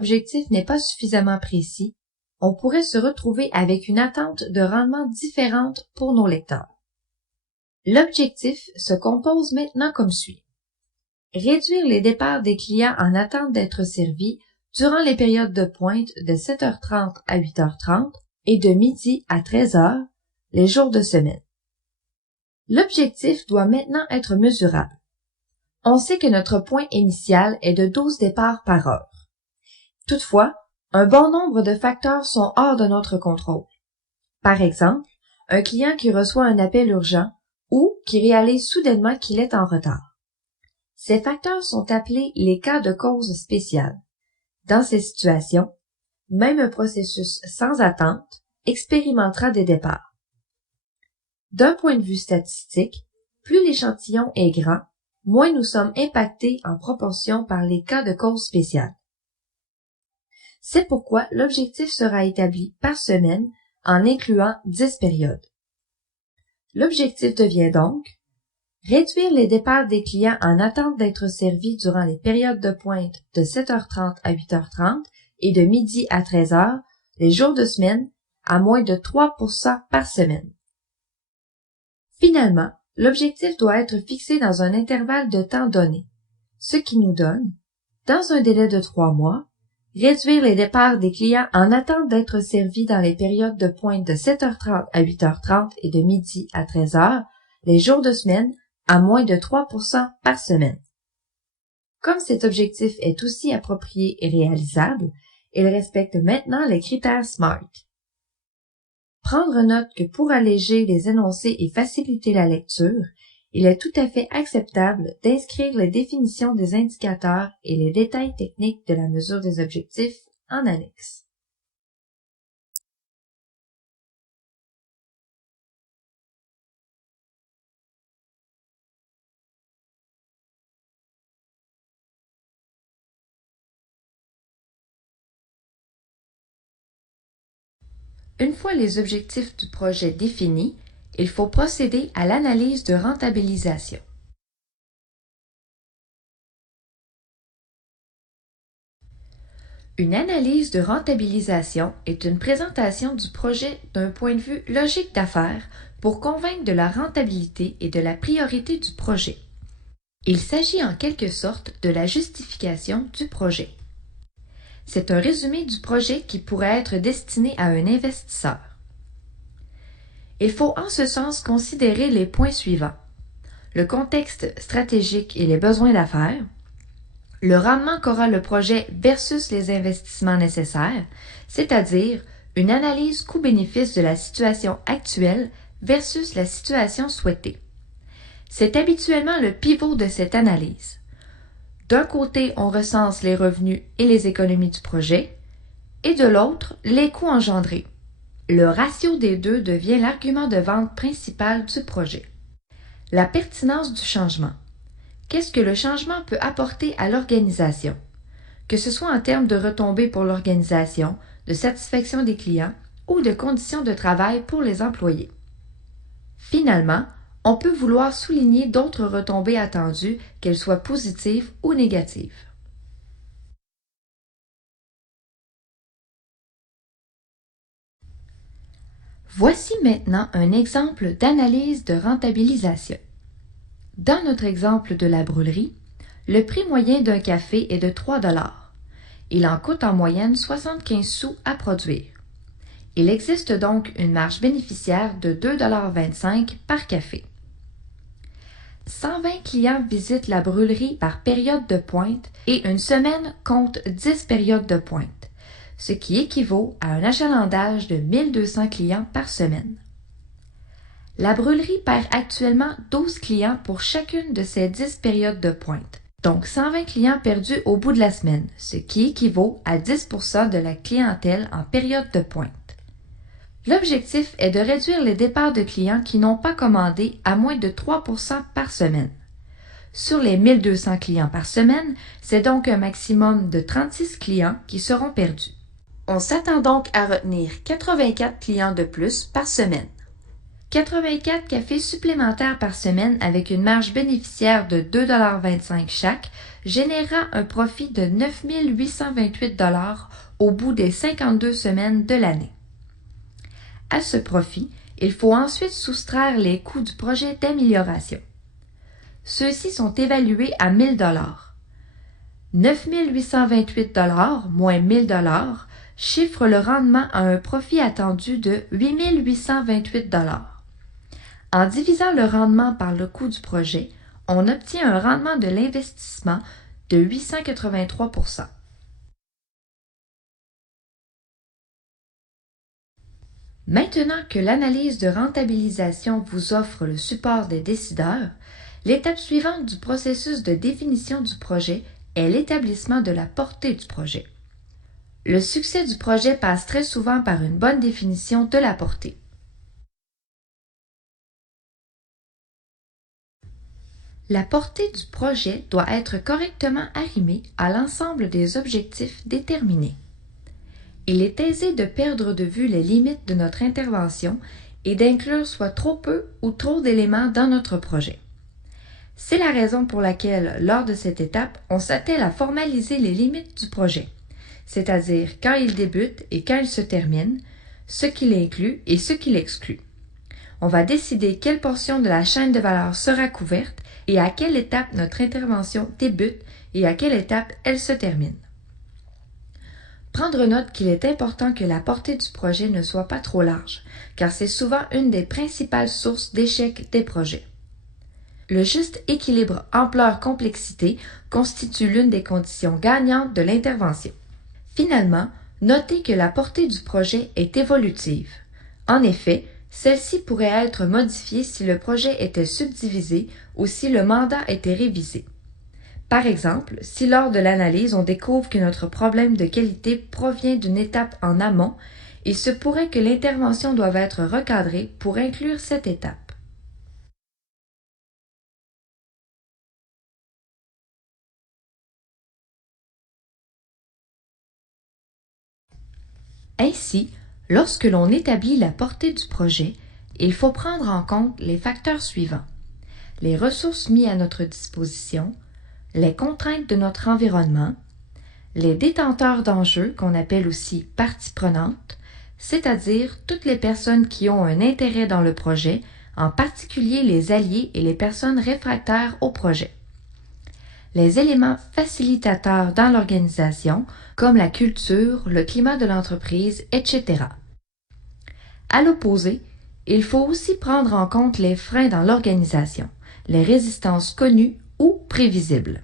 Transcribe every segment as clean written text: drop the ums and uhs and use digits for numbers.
l'objectif n'est pas suffisamment précis, on pourrait se retrouver avec une attente de rendement différente pour nos lecteurs. L'objectif se compose maintenant comme suit. Réduire les départs des clients en attente d'être servis durant les périodes de pointe de 7h30 à 8h30 et de midi à 13h, les jours de semaine. L'objectif doit maintenant être mesurable. On sait que notre point initial est de 12 départs par heure. Toutefois, un bon nombre de facteurs sont hors de notre contrôle. Par exemple, un client qui reçoit un appel urgent ou qui réalise soudainement qu'il est en retard. Ces facteurs sont appelés les cas de cause spéciale. Dans ces situations, même un processus sans attente expérimentera des départs. D'un point de vue statistique, plus l'échantillon est grand, moins nous sommes impactés en proportion par les cas de cause spéciale. C'est pourquoi l'objectif sera établi par semaine en incluant 10 périodes. L'objectif devient donc réduire les départs des clients en attente d'être servis durant les périodes de pointe de 7h30 à 8h30 et de midi à 13h, les jours de semaine, à moins de 3% par semaine. Finalement, l'objectif doit être fixé dans un intervalle de temps donné, ce qui nous donne, dans un délai de 3 mois, réduire les départs des clients en attente d'être servis dans les périodes de pointe de 7h30 à 8h30 et de midi à 13h, les jours de semaine, à moins de 3% par semaine. Comme cet objectif est aussi approprié et réalisable, il respecte maintenant les critères SMART. Prendre note que pour alléger les énoncés et faciliter la lecture, il est tout à fait acceptable d'inscrire les définitions des indicateurs et les détails techniques de la mesure des objectifs en annexe. Une fois les objectifs du projet définis, il faut procéder à l'analyse de rentabilisation. Une analyse de rentabilisation est une présentation du projet d'un point de vue logique d'affaires pour convaincre de la rentabilité et de la priorité du projet. Il s'agit en quelque sorte de la justification du projet. C'est un résumé du projet qui pourrait être destiné à un investisseur. Il faut en ce sens considérer les points suivants: le contexte stratégique et les besoins d'affaires, le rendement qu'aura le projet versus les investissements nécessaires, c'est-à-dire une analyse coût-bénéfice de la situation actuelle versus la situation souhaitée. C'est habituellement le pivot de cette analyse. D'un côté, on recense les revenus et les économies du projet, et de l'autre, les coûts engendrés. Le ratio des deux devient l'argument de vente principal du projet. La pertinence du changement. Qu'est-ce que le changement peut apporter à l'organisation? Que ce soit en termes de retombées pour l'organisation, de satisfaction des clients ou de conditions de travail pour les employés. Finalement, on peut vouloir souligner d'autres retombées attendues, qu'elles soient positives ou négatives. Voici maintenant un exemple d'analyse de rentabilisation. Dans notre exemple de la brûlerie, le prix moyen d'un café est de 3 $. Il en coûte en moyenne 75 sous à produire. Il existe donc une marge bénéficiaire de 2,25 $ par café. 120 clients visitent la brûlerie par période de pointe et une semaine compte 10 périodes de pointe, ce qui équivaut à un achalandage de 1200 clients par semaine. La brûlerie perd actuellement 12 clients pour chacune de ces 10 périodes de pointe, donc 120 clients perdus au bout de la semaine, ce qui équivaut à 10% de la clientèle en période de pointe. L'objectif est de réduire les départs de clients qui n'ont pas commandé à moins de 3% par semaine. Sur les 1200 clients par semaine, c'est donc un maximum de 36 clients qui seront perdus. On s'attend donc à retenir 84 clients de plus par semaine. 84 cafés supplémentaires par semaine avec une marge bénéficiaire de 2,25 $ chaque générera un profit de 9 828 $ au bout des 52 semaines de l'année. À ce profit, il faut ensuite soustraire les coûts du projet d'amélioration. Ceux-ci sont évalués à 1 000 $. 9 828 $ moins 1 000 $ chiffre le rendement à un profit attendu de 8 828 $. En divisant le rendement par le coût du projet, on obtient un rendement de l'investissement de 883 %. Maintenant que l'analyse de rentabilisation vous offre le support des décideurs, l'étape suivante du processus de définition du projet est l'établissement de la portée du projet. Le succès du projet passe très souvent par une bonne définition de la portée. La portée du projet doit être correctement arrimée à l'ensemble des objectifs déterminés. Il est aisé de perdre de vue les limites de notre intervention et d'inclure soit trop peu ou trop d'éléments dans notre projet. C'est la raison pour laquelle, lors de cette étape, on s'attelle à formaliser les limites du projet, c'est-à-dire quand il débute et quand il se termine, ce qu'il inclut et ce qu'il exclut. On va décider quelle portion de la chaîne de valeur sera couverte et à quelle étape notre intervention débute et à quelle étape elle se termine. Prendre note qu'il est important que la portée du projet ne soit pas trop large, car c'est souvent une des principales sources d'échec des projets. Le juste équilibre ampleur-complexité constitue l'une des conditions gagnantes de l'intervention. Finalement, notez que la portée du projet est évolutive. En effet, celle-ci pourrait être modifiée si le projet était subdivisé ou si le mandat était révisé. Par exemple, si lors de l'analyse on découvre que notre problème de qualité provient d'une étape en amont, il se pourrait que l'intervention doive être recadrée pour inclure cette étape. Ainsi, lorsque l'on établit la portée du projet, il faut prendre en compte les facteurs suivants: les ressources mises à notre disposition, les contraintes de notre environnement, les détenteurs d'enjeux qu'on appelle aussi parties prenantes, c'est-à-dire toutes les personnes qui ont un intérêt dans le projet, en particulier les alliés et les personnes réfractaires au projet. Les éléments facilitateurs dans l'organisation, comme la culture, le climat de l'entreprise, etc. À l'opposé, il faut aussi prendre en compte les freins dans l'organisation, les résistances connues ou prévisibles.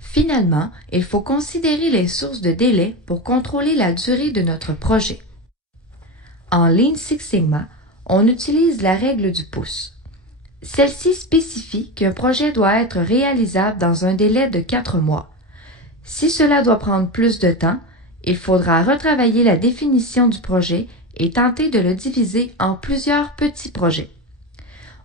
Finalement, il faut considérer les sources de délai pour contrôler la durée de notre projet. En Lean Six Sigma, on utilise la règle du pouce. Celle-ci spécifie qu'un projet doit être réalisable dans un délai de 4 mois. Si cela doit prendre plus de temps, il faudra retravailler la définition du projet et tenter de le diviser en plusieurs petits projets.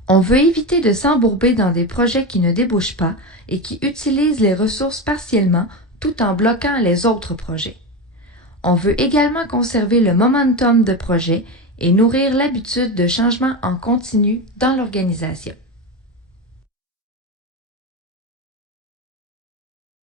On veut éviter de s'embourber dans des projets qui ne débouchent pas et qui utilisent les ressources partiellement tout en bloquant les autres projets. On veut également conserver le momentum de projet et nourrir l'habitude de changement en continu dans l'organisation.